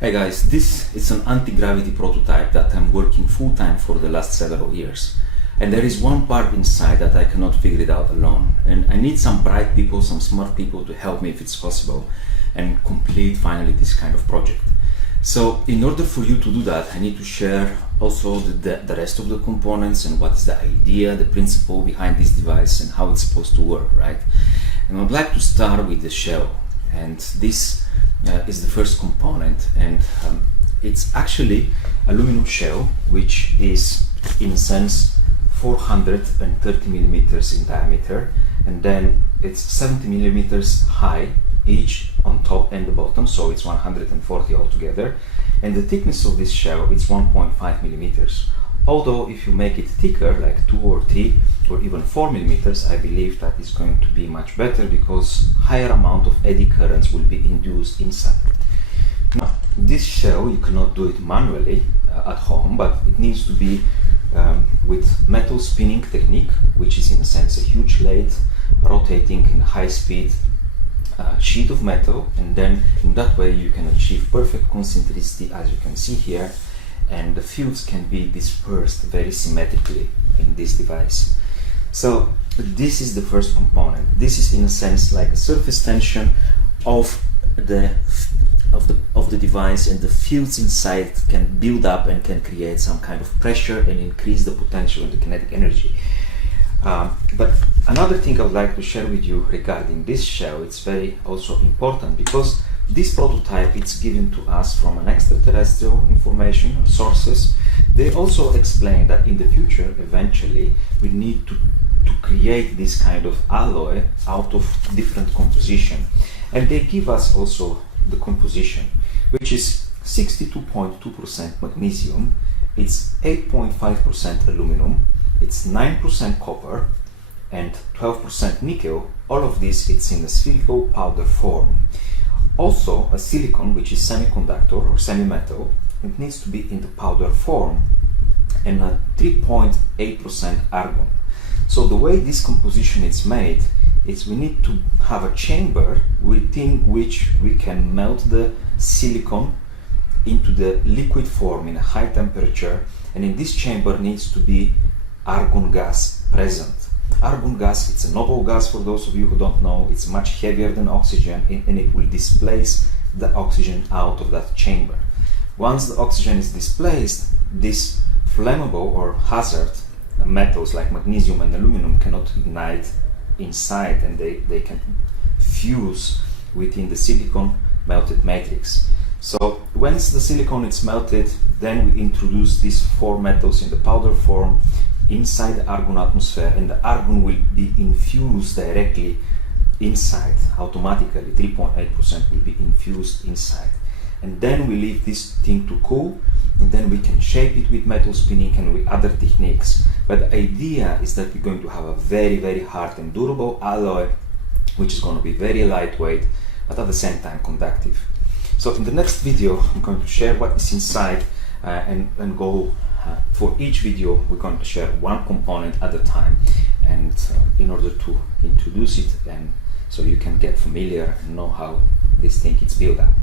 Hey guys, this is an anti-gravity prototype that I'm working full-time for the last several years. And there is one part inside that I cannot figure it out alone. And I need some bright people, some smart people to help me if it's possible and complete finally this kind of project. So in order for you to do that, I need to share also the rest of the components and what is the idea, the principle behind this device and how it's supposed to work, right? And I'd like to start with the shell. And this is the first component, and it's actually aluminum shell, which is in a sense 430 millimeters in diameter, and then it's 70 millimeters high each on top and the bottom, so it's 140 altogether. And the thickness of this shell is 1.5 millimeters. Although if you make it thicker, like 2 or 3 or even 4 millimeters, I believe that is going to be much better because higher amount of eddy currents will be induced inside. Now, this shell, you cannot do it manually at home, but it needs to be with metal spinning technique, which is in a sense a huge lathe rotating in high speed sheet of metal, and then in that way you can achieve perfect concentricity, as you can see here, and the fields can be dispersed very symmetrically in this device. So this is the first component. This is in a sense like a surface tension of the device, and the fields inside can build up and can create some kind of pressure and increase the potential and the kinetic energy. But another thing I would like to share with you regarding this shell, it's very also important because this prototype is given to us from an extraterrestrial information sources. They also explain that in the future, eventually, we need to create this kind of alloy out of different composition. And they give us also the composition, which is 62.2% magnesium, it's 8.5% aluminum, it's 9% copper, and 12% nickel. All of this, it's in a spherical powder form. Also, a silicon, which is semiconductor or semi-metal, it needs to be in the powder form, and a 3.8% argon. So the way this composition is made is we need to have a chamber within which we can melt the silicon into the liquid form in a high temperature, and in this chamber needs to be argon gas present. Argon gas, it's a noble gas for those of you who don't know. It's much heavier than oxygen, and it will displace the oxygen out of that chamber. Once the oxygen is displaced, this flammable or hazard metals like magnesium and aluminum cannot ignite inside, and they can fuse within the silicon melted matrix. So once the silicon is melted, then we introduce these 4 metals in the powder form inside the argon atmosphere, and the argon will be infused directly inside automatically. 3.8% will be infused inside, and then we leave this thing to cool, and then we can shape it with metal spinning and with other techniques. But the idea is that we're going to have a very hard and durable alloy, which is going to be very lightweight but at the same time conductive. So in the next video I'm going to share what is inside, and go for each video we're going to share one component at a time, and in order to introduce it, and so you can get familiar and know how this thing is built up.